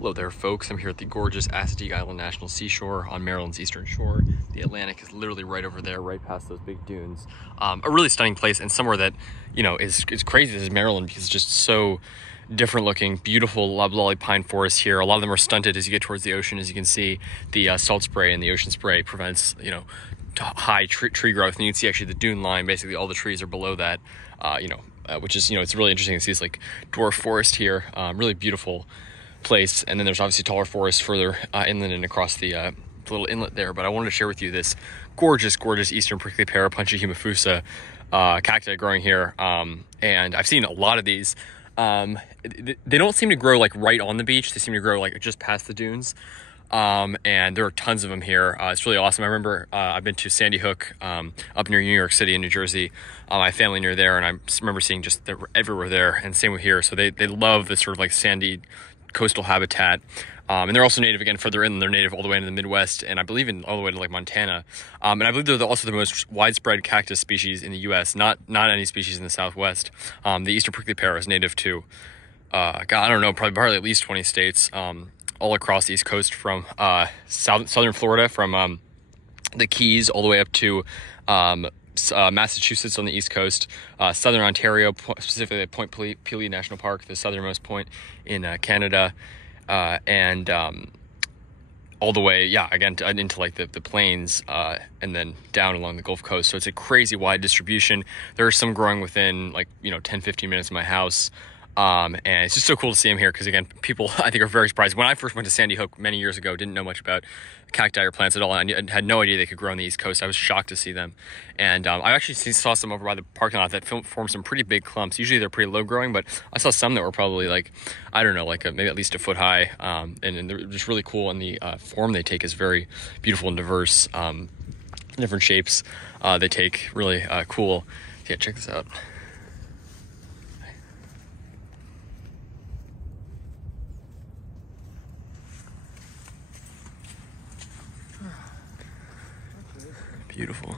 Hello there, folks. I'm here at the gorgeous Assateague Island National Seashore on Maryland's eastern shore. The Atlantic is literally right over there, right past those big dunes. A really stunning place, and somewhere that, you know, is crazy. This is Maryland because it's just so different looking, beautiful loblolly pine forests here. A lot of them are stunted as you get towards the ocean. As you can see, the salt spray and the ocean spray prevents, you know, high tree growth. And you can see actually the dune line, basically all the trees are below that, which is, you know, it's really interesting to see this like dwarf forest here. Really beautiful place. And then there's obviously taller forests further inland and across the little inlet there. But I wanted to share with you this gorgeous eastern prickly pear, Opuntia humifusa cacti growing here. And I've seen a lot of these. They don't seem to grow like right on the beach. They seem to grow like just past the dunes. And there are tons of them here. It's really awesome. I remember I've been to Sandy Hook up near New York City in New Jersey. I have family near there, and I remember seeing just they're everywhere there, and same with here. So they love this sort of like sandy coastal habitat. And they're also native again further in. They're native all the way into the Midwest, and I believe all the way to like Montana. And I believe they're also the most widespread cactus species in the U.S. Not any species in the Southwest. The eastern prickly pear is native to, God, I don't know, probably at least 20 states. All across the East Coast from southern Florida, from the Keys all the way up to Massachusetts on the East Coast, southern Ontario, specifically at Point Pelee National Park, the southernmost point in Canada, and all the way, again, into like the plains, and then down along the Gulf Coast. So it's a crazy wide distribution. There are some growing within like, 10-15 minutes of my house. And it's just so cool to see them here because, again, people I think are very surprised. When I first went to Sandy Hook many years ago, didn't know much about cacti or plants at all, and I had no idea they could grow on the East Coast. I was shocked to see them. And I actually saw some over by the parking lot that formed some pretty big clumps. Usually they're pretty low growing, but I saw some that were probably like, I don't know, like maybe at least a foot high. And they're just really cool, and the form they take is very beautiful and diverse. Different shapes they take, really cool. Yeah, check this out. Beautiful.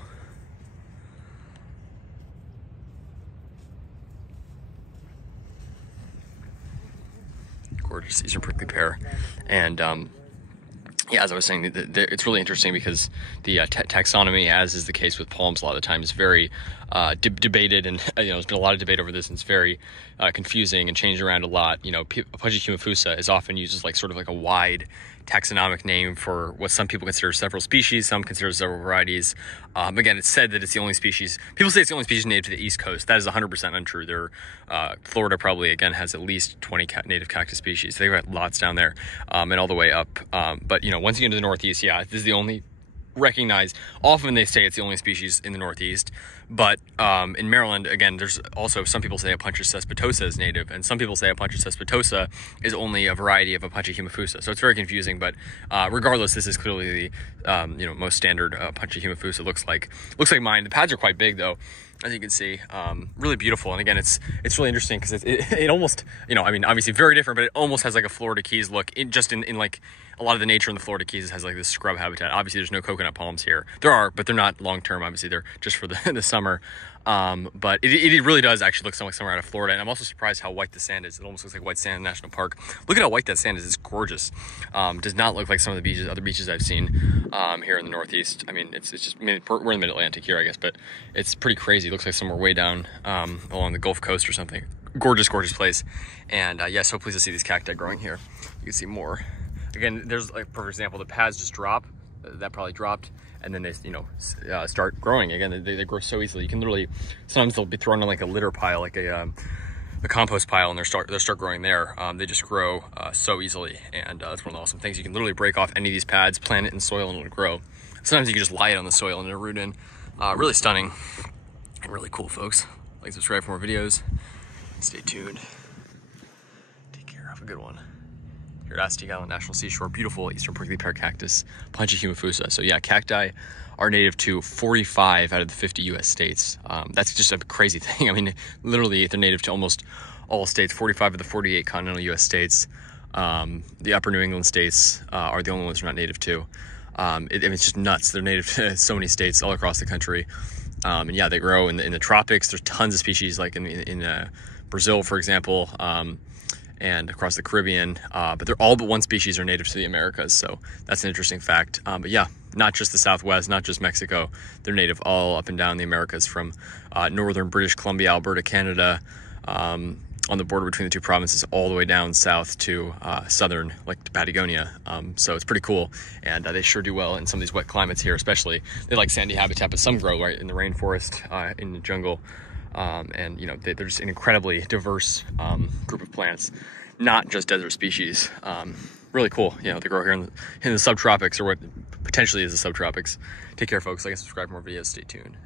Gorgeous eastern prickly pear. And as I was saying, it's really interesting because the taxonomy, as is the case with palms a lot of the time, is very debated, and there's been a lot of debate over this, and it's very confusing and changed around a lot. Opuntia humifusa is often used as like sort of like a wide taxonomic name for what some people consider several species, some consider several varieties. Again, it's said that it's the only species. People say it's the only species native to the East Coast. That is 100% untrue. Florida probably again has at least 20 native cactus species. They've got lots down there, and all the way up. But once you get into the Northeast, this is the only recognized. Often they say it's the only species in the Northeast, but in Maryland, again, there's also some people say Opuntia cespitosa is native, and some people say Opuntia cespitosa is only a variety of Opuntia humifusa. So it's very confusing, but regardless, this is clearly the most standard Opuntia humifusa. Looks like mine. The pads are quite big though, as you can see. Really beautiful. And again, it's really interesting because it almost, obviously very different, but it almost has like a Florida Keys look. In like a lot of the nature in the Florida Keys has like this scrub habitat. Obviously there's no coconut palms here. There are, but they're not long-term. Obviously they're just for the summer. But it really does actually look like somewhere out of Florida. And I'm also surprised how white the sand is. It almost looks like white sand in National Park. Look at how white that sand is. It's gorgeous. Does not look like some of the other beaches I've seen here in the Northeast. I mean, it's just, we're in the mid-Atlantic here, I guess, but it's pretty crazy. It looks like somewhere way down along the Gulf Coast or something. Gorgeous place. And so pleased to see these cacti growing here. You can see more. Again, there's like, for example, the pads just drop. That probably dropped, and then they start growing again. They grow so easily. You can literally, sometimes they'll be thrown in like a litter pile, like a compost pile, and they'll start growing there. They just grow so easily, and that's one of the awesome things. You can literally break off any of these pads, plant it in soil, and it'll grow. Sometimes you can just lie it on the soil and it'll root in. Really stunning and really cool, folks. Like, subscribe for more videos. Stay tuned. Take care. Have a good one. Here at Assateague Island National Seashore, beautiful eastern prickly pear cactus, Opuntia humifusa. So cacti are native to 45 out of the 50 U.S. states. That's just a crazy thing. I mean, literally, they're native to almost all states. 45 of the 48 continental U.S. states. The upper New England states are the only ones they're not native to. It's just nuts. They're native to so many states all across the country. And they grow in the tropics. There's tons of species, like in Brazil, for example. and across the Caribbean, but they're all but one species are native to the Americas, so that's an interesting fact. But yeah, not just the Southwest, not just Mexico, they're native all up and down the Americas, from northern British Columbia, Alberta, Canada, on the border between the two provinces, all the way down south to southern, like to Patagonia. So it's pretty cool, and they sure do well in some of these wet climates here, especially. They like sandy habitat, but some grow right in the rainforest, in the jungle. And you know, they're just an incredibly diverse group of plants, not just desert species. Really cool. You know, they grow here in the subtropics, or what potentially is the subtropics. Take care, folks. Like and subscribe for more videos. Stay tuned.